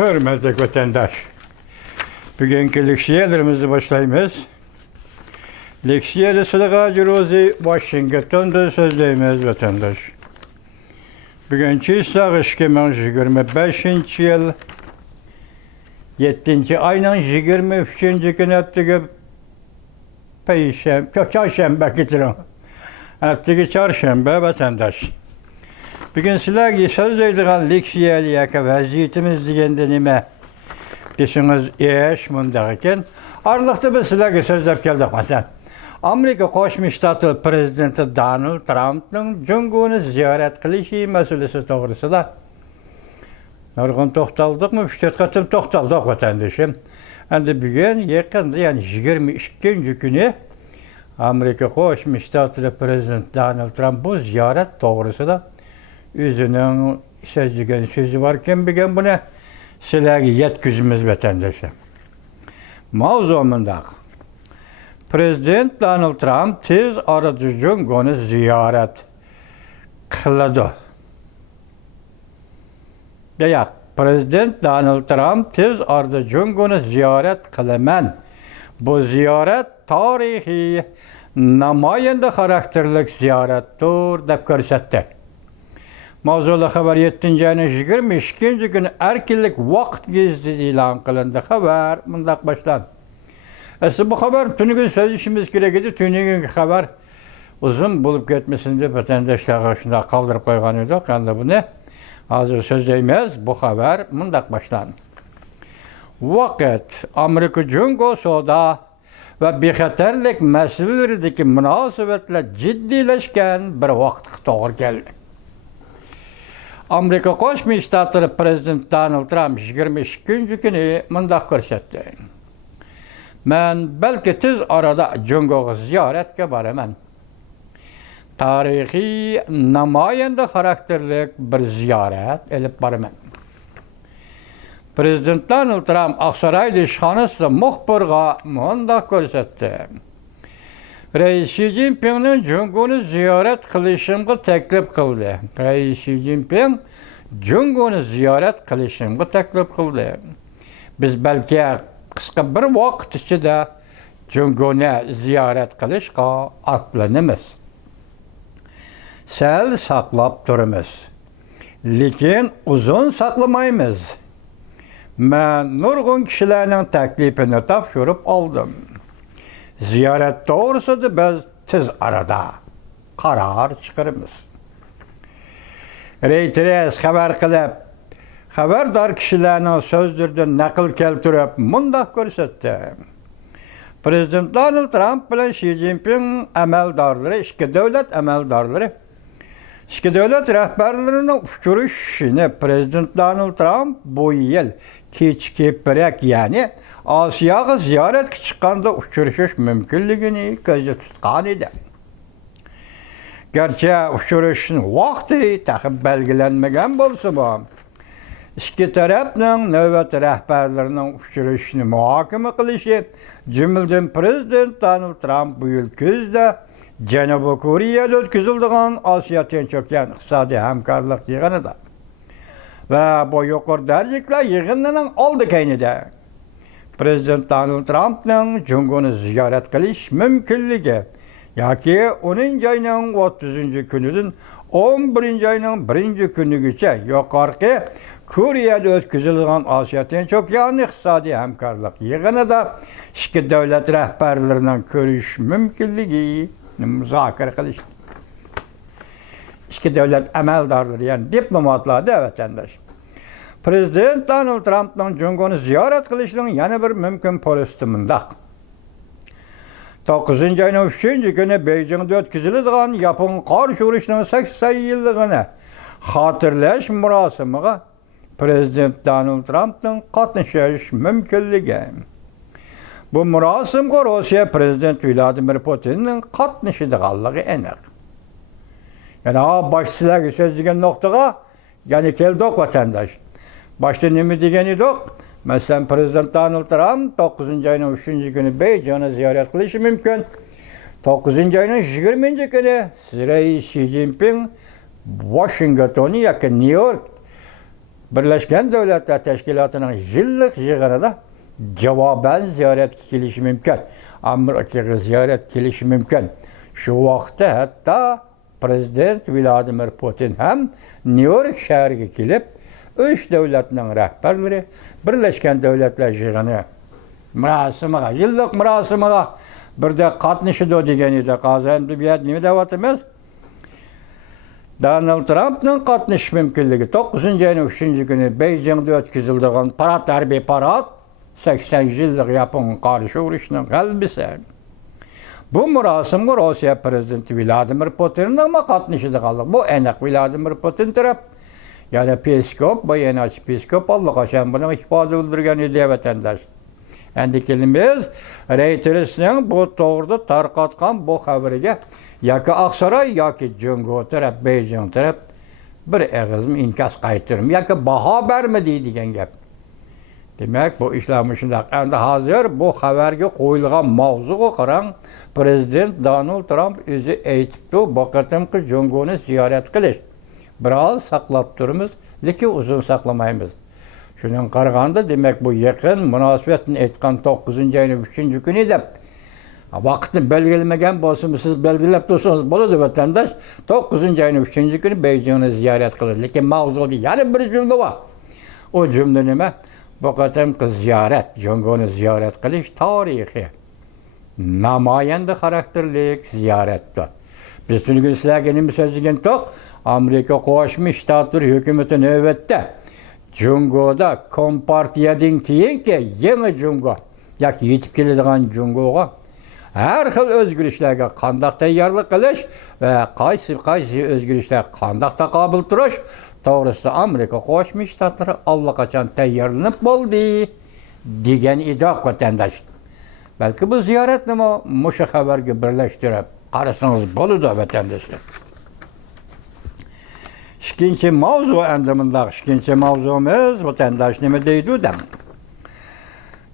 Hürmetli vatandaş, bugünkü leksiyalarımızı başlayımız. Leksiyada Sıdıka Cirozi Washington'da sözleyimiz vatandaş. Bugünkü İslah 2025 yıl 7. ayının 23. gün heptiki çarşamba getirin. Heptiki çarşamba vatandaş. Bugün sizlerle sözleydiğin leksiyada vaziyetimiz degende nime desiniz eş mundaqken arlıqda biz sizlerle sözlep keldik mesela. Amerika Qo'shma Shtatlar prezidenti Donald Trump'ning Junguni ziyorat qilishi masalasi to'g'risida nurg'un to'xtaldikmi? 3-4 qatim to'xtaldik vatandoshim. Endi bugun yaqinda, ya'ni 22 kuni Amerika Qo'shma Shtatlar prezidenti Donald Trump bu ziyorat to'g'risida o'zining so'zlagan so'zi borkan, bugun buni sizlarga yetkazamiz vatandoshim. Mavzu mundaq. Prezident Donald Trump tez orada Junguni ziyorat qiladi. Prezident Donald Trump tez orada Junguni ziyorat qilaman. Bu ziyorat tarixiy, namoyanda xarakterlik ziyoratdir deb ko'rsatdi. Mavzuli xabar 7. ayning 22 kuni erkinlik vaqt gezitida e'lon qilindi. Xabar mundaq boshlandi. Bu xabar tuniga söyleyişimiz kerak edi. Tuniga xabar uzun bo'lib ketmasin deb vatandoshlarga shunday qoldirib qo'ygan edik. Endi buni hozir so'zlaymiz. Bu xabar mundaq boshlandi. Vaqt Amerika Jungo savdo va bexatarlik masalalaridagi munosabatlar jiddiylashgan bir vaqtga to'g'ri keldi. Amerika Qo'shma Shtatlar prezidenti Donald Trump 22 kuni mundaq ko'rsatdi. Men belki tez arada Jungo'ga ziyoratga boraman. Tarixiy, namoyanda xarakterlik bir ziyorat elib boraman. Prezident Donald Trump Aqsaroyda ishxonasida muxbirga mundaq ko'rsatdi. Rais Xi Jinpingning Junguni ziyorat qilishimga taklif qildi. Rais Xi Jinping Junguni ziyorat qilishimga taklif qildi. Biz balki qisqa bir vaqt ichida Junguni ziyorat qilishga otlanamiz. Sal saqlab turamiz. Lekin uzun saqlamaymiz. Men nurg'un kishilarning taklifini topshirib oldim. Ziyorat to'g'risida biz tez arada qaror chiqaramiz. Reuters xabar qilib, xabardor kishilarning so'zlaridan naql keltirib mundaq ko'rsatdi. Prezident Donald Trump bilan Xi Jinping amaldorlari, ikki davlat rahbarlarining uchrashishini Prezident Donald Trump bu yil kechki birak, ya'ni Osiyoga ziyoratga chiqqanda uchrashish mumkinligini ko'zda tutgan edi. Garchi uchrashishning vaqti taxib belgilanmagan bo'lsa-mu, ikki tarafning navbat rahbarlarining uchrashishini muhokama qilishi, jumladan Prezident Donald Trump bu yil kuzda Janubiy Koreyada o'tkaziladigan Osiyo Tinch okean iqtisodiy hamkorlik yig'inida va bu yuqori darajali yig'inning oldi kaynida Prezident Donald Trumpning Junguni ziyorat qilish mumkinligi yoki 10 ayning 30 kunidan 11 ayning 1 kunigacha yuqorgi Koreyada o'tkazilgan Osiyo Tinch okean iqtisodiy hamkorlik yig'inida ikki davlat rahbarlarining ko'rish mumkinligi muzokara qilish. İki devlet amaldorlari, yani diplomatlar da vatandaş. Prezident Donald Trump'ning Junguni ziyorat qilishining yana bir mumkin policy mundaq. 9 ayning 3 kuni Beijingda o'tkaziladigan Yapon qarshi urushining 80 yilligini xotirlash murosimiga Prezident Donald Trump'ning qatnashish mumkinligi. Bu murosimga Rossiya prezidenti Vladimir Putinning qatnashadiganligi aniq. Yani başçılar sözlüğün noktaga yani keldik vatandaş. Başta nemi degen edik? Mesela Prezident Donald Trump 9. ayının 3. günü Beijing'e ziyaret qilishi mumkin. 9. ayının 20. günü, Rais Xi Jinping Washington'a yakın New York Birleşken Devletler Teşkilatı'nın yıllık yığınında cevaben ziyaret kilishi mümkün. Amerikaga ziyaret kilishi mümkün. Şu vaqtda hatta Prezident Vladimir Putin ham New York shahriga kelib, 3 davlatning rahbarlari Birleşken Devletler yig'ini murosimiga, yillik murosimiga birda qatnashdi degan edi. Hozir endi bu yerda nima deyapmiz? Donald Trump'ning qatnashish mumkinligi 9-ayning 3-kuni Beijingda o'tkaziladigan parad, harbiy parad 80 yillik Yapon qarshi urushning g'alabasi. Bu murosimga Rossiya prezidenti Vladimir Putinning qatnashadiganligi. Bu aniq Vladimir Putin taraf. Yani Peskov, Bayanach Peskov allaqachon buni ifoda bildirgan edi vatandosh. Endi kelimiz Reuters'ning bu to'g'rida tarqatgan bu xabariga yoki Oqsaroy yoki Jungo taraf, Beijing taraf bir og'izmi inkas qaytirm yoki baho bermadi degan gap. Demak, bu ishlar shunday. Endi hozir bu xabarga qo'yilgan mavzuga qarang, prezident Donald Trump o'zi aytibdi, bu qatimki Jungoni ziyorat qilish. Biroz saqlab turamiz, lekin uzun saqlamaymiz. Shundan qaraganda, demak, bu yaqin munosabatni aytgan 9-ayning 3-kuni deb vaqtni belgilanmagan bo'lsa, siz belgilab tursangiz bo'ladi vatandosh. 9-ayning 3-kuni Beijingni ziyorat qiladi. Lekin mavzuda yana bir jumla bor. O jumla nima? Bu qatimki ziyorat, Jungoni ziyorat qilish tarixiy, namoyanda xarakterlik ziyoratdir. Biz bugun sizlarga nima so'zlagan to'q? Amerika Qo'shma Shtatlar hukumati navbatda Jungoda Kompartiyadan keyingi yangi Jungo yoki yetib keladigan Jungoga har xil o'zgarishlarga qanday tayyorlik qilish va qaysi o'zgarishlar qanday taqobil turish to'g'risida Amerika Qo'shma Shtatlari allaqachon tayyorlanib bo'ldi degan edi vatandosh. Balki bu ziyorat nima musha xabarga birlashtirib qarasangiz bo'ladi vatandoshlar. İkinci mavzu endamında, ikinci mavzumuz vatandaş nima deydi dem.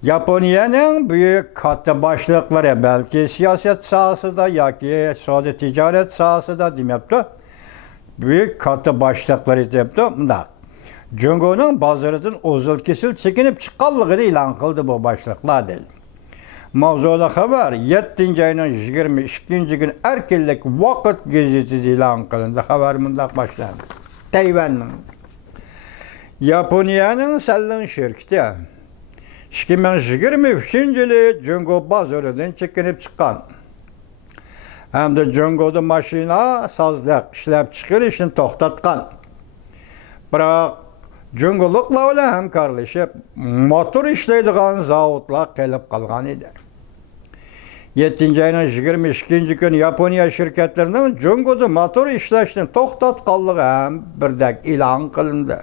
Yaponiyanın büyük katta başlıkları belki siyaset sahasında yoki iqtisodiy ticaret sahasında demepti. Büyük katta başlıkları demepti. Bunda Jungo'nun bozoridan uzil kesil chekinib chiqqanligini e'lon qildi bu başlıklar deydi. Mavzuda xabar 7-ayning 22-kuni erkinlik vaqt gazetida e'lon qilindi. Xabar bunday boshlandi. Tayvanning Yaponiyaning Sallan shirkati 2023-yili Jungo bozoridan chekinib chiqqan. Hamda Jungoda mashina sozliq ishlab chiqarishni to'xtatgan. Biroq Jungoliklar bilan hamkorlashib motor ishlaydigan zavodlar kelib qolgan edi. 7-ayning 22-kuni Yaponiya shirkatlarining Jungoda motor ishlashni to'xtatganligi ham birdak e'lon qilindi.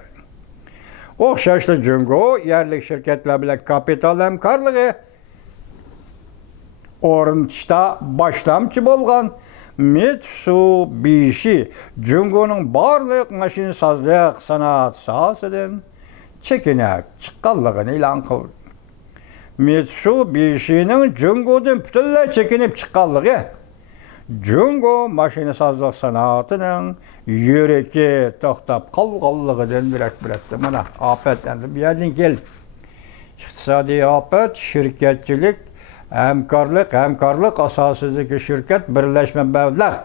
O'xshashli Jungo yerlik shirkatlar bilan kapital hamkorligi o'rnatishda boshlamchi bo'lgan Mitsubishi Jungoning barliq mashinasozlik sanoat sohasidan chekinib chiqqanligini e'lon qildi. Mitsubishining Jungodan butunlay chekinib chiqqanligi Jungo mashinasozlik sanoatining yuragi to'xtab qolganligidan darak beradi. Mana ofat endi bu yerdan kel. Iqtisodiy ofat, shirkatchilik, hamkorlik asosidagi shirkat birlashma mablag'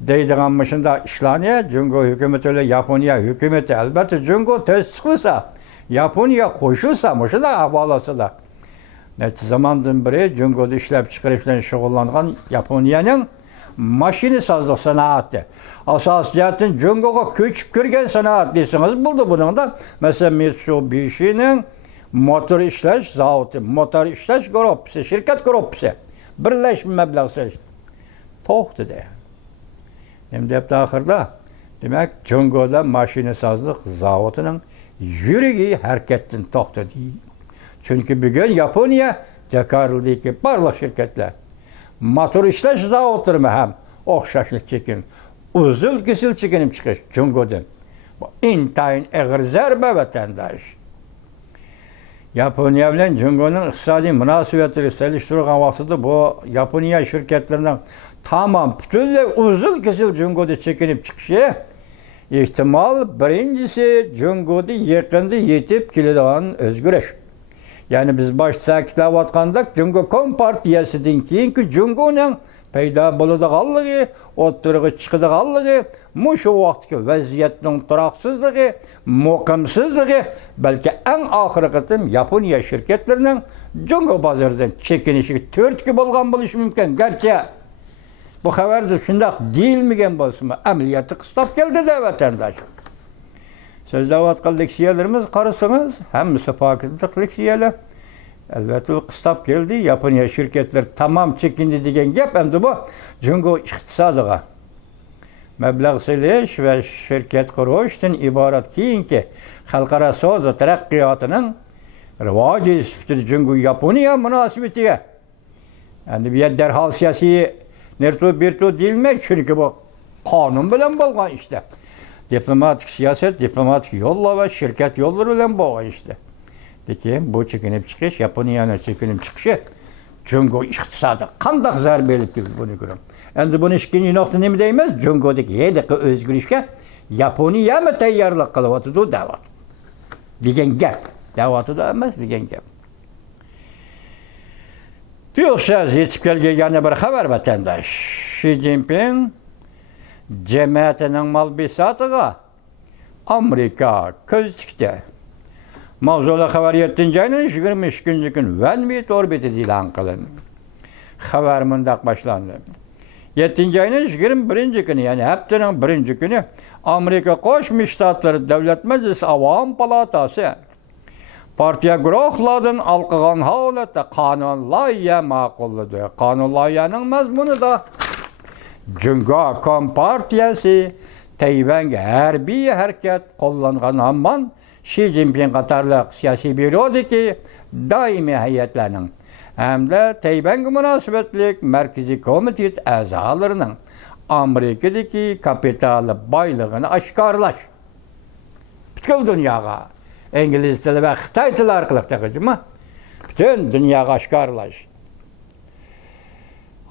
deydigan shunda ishlarni Jungo hukumati bilan Yaponiya hukumati albatta Jungo tasdiqlasa, Yaponiya qo'shilsa, shunda ahvolasida. Necha zamandan beri Jungoda ishlab chiqarish bilan shug'ullangan Yaponiyaning mashinasozlik sanoati asosiyatdan Jungoga ko'chib kirgan sanoat desangiz bo'ldi buningda. Masalan, Mitsubishining motor ishlash zavodi, motor ishlash guruhi, shirkat guruhi birlashma mablag' to'xtadi. Endi oxirida demak Jungoda mashinasozlik zavodining yuragi harakatdan to'xtadi. Çünkü bugün Yaponiya Jakartadagi barliq shirkatlar motor ishlash zavodlari ham o'xshashlik chekin, uzil kesil chekinib chiqish Jungodan. Bu intayin og'ir zarba vatandosh. Yaponiya bilan Jungoning iqtisodiy munosabatini solishtirgan vaqtida bu Yaponiya shirkatlarining tamam butunlay uzil kesil Jungoda chekinib chiqishi ehtimol birinchisi Jungoda yaqinda yetib keladigan o'zgarish. Ya'ni biz boshda ta'kidlayotgandek, Jungo Kompartiyasidan keyingi Jungoning paydo bo'ladiganligi, o'ttirg'i chiqadiganligi, mushu vaqtdagi vaziyatning turoqsizligi, muqimsizligi, balki eng oxirgi qitim Yaponiya shirkatlarining Jungo bozoridan chekinishiga turtki bo'lgan bo'lishi mumkin. Garchi bu xabarda shunday deyilmagan bo'lsa-mu, amaliyotda qistab keldi-da vatandosh. So'zlayotgan leksiyalarimiz qarasangiz, hammasi pokizlik leksiyalar. Albatta qistab keldi. Yaponiya shirkatlari tamom chekindi degan gap endi bu Jungo iqtisodiga mablag' solish va shirkat qurishdan iborat keyingi xalqaro so'z taraqqiyotining rivoji sifatida Jungo Yaponiya munosabatiga endi bu yerda darhol siyosiy nerto deyilmaydi, chunki bu qonun bilan bo'lgan ishda. Diplomatik siyosat, diplomatik yo'llar va shirkat yo'llari bilan bo'lgan ishda. Lekin bu chekinib chiqish, Yaponiyaning chekinib chiqishi Jungo iqtisodi qanday zarba berib keldi buni ko'ram. Endi buni ikkinchi nuqta nima deymiz? Jungodagi hediqi o'zgarishga Yaponiyami tayyorlik qilyapti da'vat. Degan gap. Da'vatida emas degan gap. O'xshash yetib kelgan yana bir xabar vatandosh. Shi Jinping jamiyatining malbisatiga Amerika ko'z tikdi. Mavzular xabar 7-ayning 22 kun Vanmit orbitida e'lon qilindi. Xabar mundaq boshlandi. 7-ayning 21 kuni, ya'ni haftaning 1-kuni Amerika Qo'shma Shtatlari Davlat Majlisi Avom palatasi partiya guruhlaridan alqigan holatda qonun loyiha ma'qulladi. Qonun loyihaning mazmunida Jungo Kompartiyasi Tayvanga harbiy harakat qo'llangan hamon Shi Jinping qatorliq siyosiy byurodagi doimiy hay'atlarning hamda Tayvanga munosabatlik markaziy komitet a'zolarining Amerikadagi kapital boyligini oshkorlash. Butun dunyoga ingliz tili va xitoy tili orqali taqdim, butun dunyoga oshkorlash.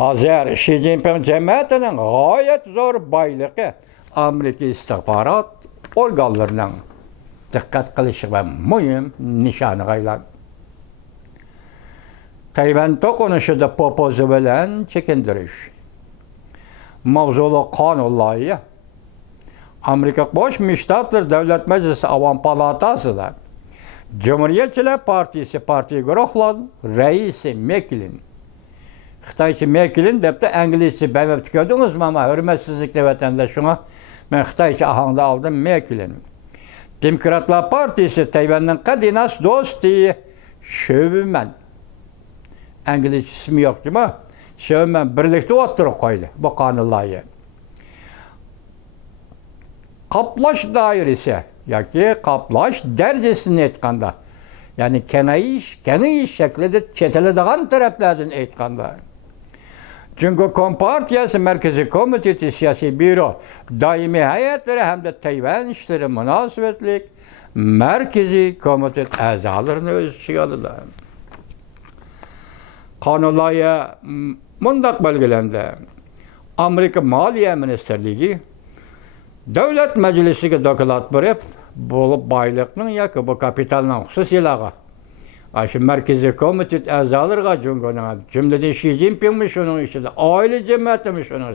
Hozir Shi Jinping jamiyatining g'oyat zo'r boyligi Amerika istixborot organlarining diqqat qilishi va muhim nishoniga aylandi. Tayvan to'qinishida popozi bilan chekindirish. Mavzuli qonun loyiha Amerika Qo'shma Shtatlari Davlat Majlisi Avom palatasida Cumhuriyetçiler Partisi partiya guruhlari raisi Meklin. Xitoycha Meklin debdi inglizcha bilib ko'rdingizmi? Ama hurmatsizlikda vatandaş shunga men xitoycha ahangda oldim Meklin. Demokratlar Partisi Tayvanning qadinas do'sti Shövmen. İngilizce ismi yok değil mi? Shövmen birlikte o'ttirib qo'ydi bu qonun loyiha. Qaplash doirasi yoki qaplash darajasini aytganda, ya'ni kengayish shaklida chetiladigan taraflardan aytganda, Jungo Kompartiyasi Markaziy komiteti siyosiy byuro doimiy hay'atlari hamda Tayvan ishlari munosabatlik markaziy komitet a'zolarini o'z ichiga oldi. Qonun loyiha mundaq belgilandi. Amerika Moliya Ministerligi Davlat Majlisiga doklad berib, bu boylikning yoki bu kapitalning xususiyligi shu markaziy komitet a'zolariga Jungoning jumladan Shi Jinpingmi shuning ichida, oila jamiyatimi shuning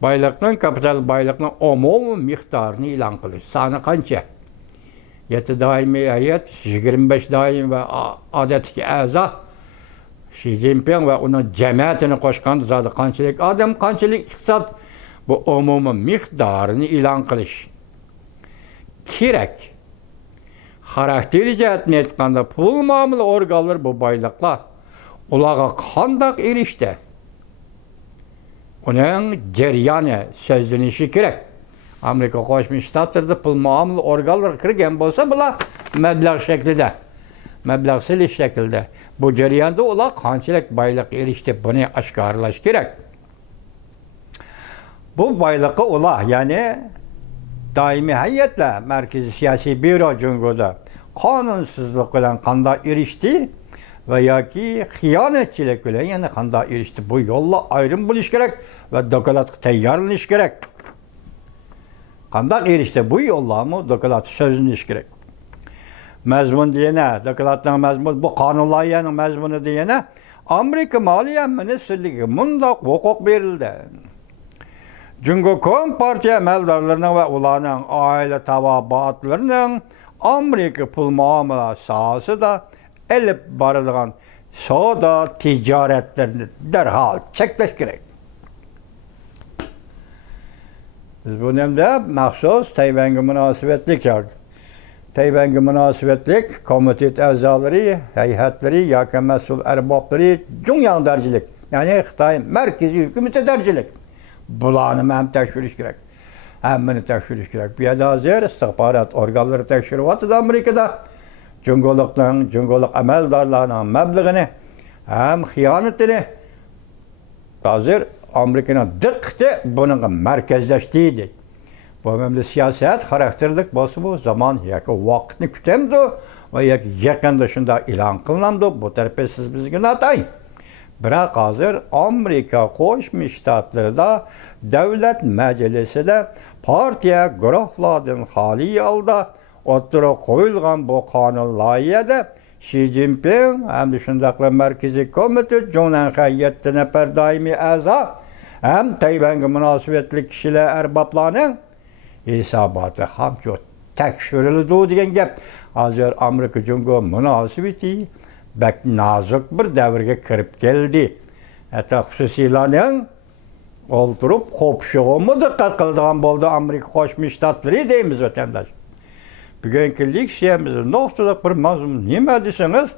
ichida kapital boylikning umumiy miqdorini e'lon qilish. Soni qancha? 7 doimiy hay'at, 25 doim va odatdagi a'zo Shi Jinping va uning jamiyatini qo'shganda zodi qanchalik odam, qanchalik iqtisod bu umumiy miqdorini e'lon qilish kerak. Xarakteri jihatdan aytganda pul muomala organlari bu boyliqlar ularga qanday erishdi? Uning jarayoni so'zlanishi kerak. Amerika Qo'shma Shtatlarida pul muomala organlari kirgan bo'lsa, bular mablag' silish shaklida bu jarayonda ular qanchalik boylik erishdi, buni oshkorlash kerak. Bu boyliqqa ular, ya'ni doimiy hay'atlar markaziy siyosiy byuro Jungoda qonunsizlik bilan qanday erishdi va yoki xiyonatchilik bilan yana qanday erishdi, bu yo'llar ayrim bo'lish kerak va dokladga tayyorlanish kerak. Qandaq erişdi bu yollamı doklad sözünü iş gerek. Məzmun diyene, dokladın məzmun, bu kanun layihənin məzmunu diyene, Amerika Maliye Ministerliği mundaq hukuk verildi. Çünkü Kompartiya əməldarlarının ve ulanın aile tababatlarının Amerika pul muamele sahası da elip barıdığan soda ticaretlerini derhal çekleş gerek. Biz bu nemde məxsus Tayvan'a münasibetlik yok. Tayvan'a münasibetlik komitet əzaları, heyətləri, yakı məsul ərbabları cümyan dercilik. Yani Xitay merkezi hükümeti dercilik. Bulanı hem tekşiriş gerek. Hem beni tekşiriş gerek. Bir de hazır istihbarat organları tekşirivatı Amerika'da. Cungoluk emeldarlarının meblağını hem hıyanetini hazır Amerika'nın dikkati bunun merkezleştiğiydi. Bu memle siyaset karakterlik bası bu zaman yakı vaktini kütemdi ve yakın dışında ilan kılınamdı. Bu terpesiz bizgin atayın. Bırak hazır Amerika Koşmuş Ştatları da devlet meclisi de partiye gruplardan hali aldı. Otura koyulgan bu kanun layihədə Xi Jinping hem düşündüklə Merkezi Komite Jonan Xəyyətdə nəfər daimi əza hem Tayvan'a münasibetli kişiler erbaplarının hesabatı hamçı tekşirildi degen gep. Hazır Amerika Cumhuriyeti münasibeti bek nazik bir devirge kirip geldi. Hatta hususilerinin oldurup kopşuğumu dikkat kıldığım boldu Amerika Koşmuş Ştatları deyimiz vatandaş. Bugünkü leksiyemizin noktalık bir mazmun nime deseniz,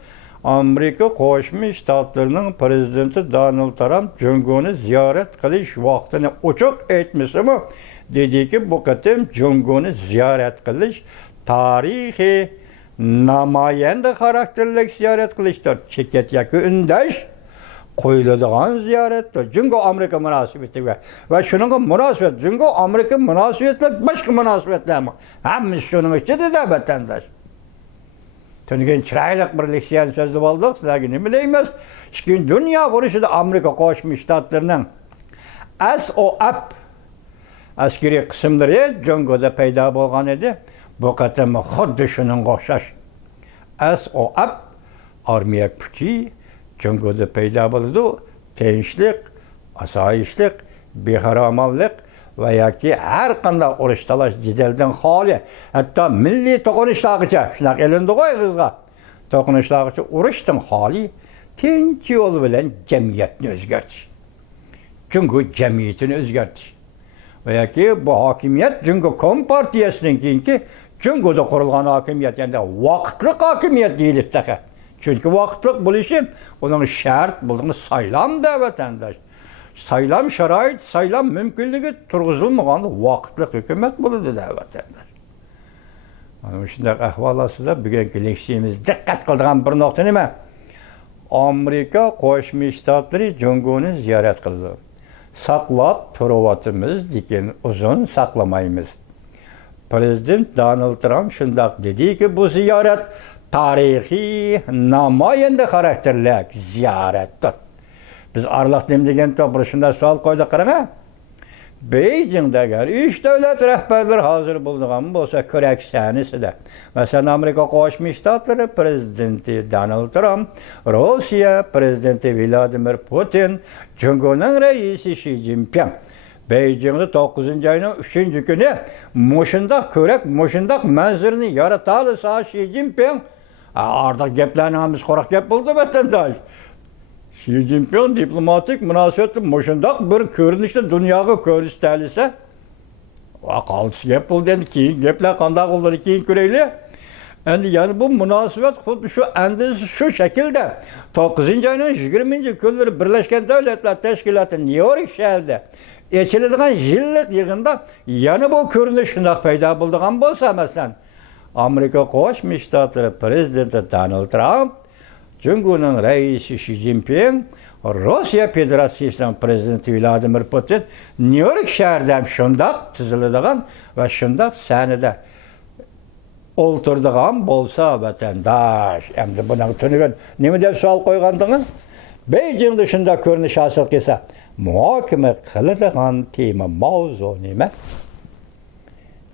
Amerika Koşmuş Ştatlarının prezidenti Donald Trump Cumhur'unu ziyaret kılış vaktini uçuk etmesi mi? Dedi ki bu kıtım Cumhur'unu ziyaret kılış tarihi namayende karakterlik ziyaret kılıştır. Çeket yakı ündeş koyulduğun ziyarettir. Çünkü Amerika münasibeti ve şunun münasibet, çünkü Amerika münasibetlik başka münasibetler mi? Hem şunun içinde de vatandaş. Tüngen çıraylık bir leksiyen sözlü olduk, sizlerge ne bileyimiz? Çünkü dünya vuruşu da Amerika Koşmuş Ştatlarının SOF askeri kısımları Cungo'da peyda bolgan idi. Bu katımı xuddi şunun qoxşaş. SOF armiya küçüğü Cungo'da peyda boldu. Tinchlik, asayişlik, biharamallık veya ki her qanday uruş talaş cidelden xali. Hatta milli toqunuşlağıca, şunaq elinde qoy kızga. Toqunuşlağıca uruşdan xali tinch yolu bilen cemiyetini özgertiş. Çünkü cemiyetini özgertiş. Veya ki bu hakimiyet çünkü Kompartiyasının ki Cungo'da kurulgan hakimiyet yani vaktlık hakimiyet değil ittaka. Çünkü vaktlık buluşu onun şart bulduğunu saylam da vatandaş. Saylam şerait, saylam mümkünlüğü turguzulmagan vaktlık hükümet bulundu da vatandaş. Onun için de ahvalası da bugünkü leksiyemiz dikkat kıldığım bir nokta neyme? Amerika Koşmuş Ştatları Cungo'nu ziyaret kıldı. Saklap turuvatımız dikin uzun saklamayımız. Prezident Donald Trump şundak dedi ki bu ziyaret tarihi namayende karakterlik ziyarettir. Biz arlaq demdegen topruşunda sual koyduk qarana. Beijing'de eğer 3 devlet rehberleri hazır bulduğum bolsa körek sanisi de. Mesela Amerika Koşmuş Ştatları Prezidenti Donald Trump, Rusya Prezidenti Vladimir Putin, Cumhur'un reisi Xi Jinping. Beijing'de 9. ayının 3. günü muşundak körek, muşundak menzirini yaratalı sağ Xi Jinping. Artık geplerimiz korak gep buldu vatandaş. Xi Jinping diplomatik münasebeti muşundak bir görünüşte dünyayı görüstəlise qaldısı gep buldu endi keyin gepler qandaq oldu keyin göreyli. Endi yani bu münasebet xuddi şu endi şu şekilde 9. ayının 20. günleri Birleşken Devletler Teşkilatı New York şəhərində geçirildiğin yıllık yığında yani bu görünüş şundaq peyda bulduğun bolsa mesela Amerika Koşmuş Ştatları Prezidenti Donald Trump, Cumhur'un reisi Xi Jinping, Rusya Federasyası'nın Prezidenti Vladimir Putin, New York şəhərdən şundaq tizildiğin ve şundaq sahnede olturduğun bolsa vatandaş. Hem de buna tünügen nemi dep sual koygandığın? Beijing dışında görünüş hasıl kese muhakeme kılıdığın tema mavzu neme?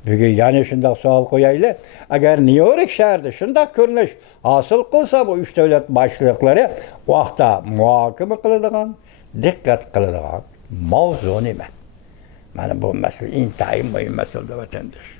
Bugün yani şundaq savol qo'yaylik. Agar Nyu-York shahrida shundaq ko'rinish hosil qilsa bu uch davlat boshliqlari vaqtda muhokama qiladigan, diqqat qiladigan mavzu nima? Mana bu masala intayin muhim masala vatandosh.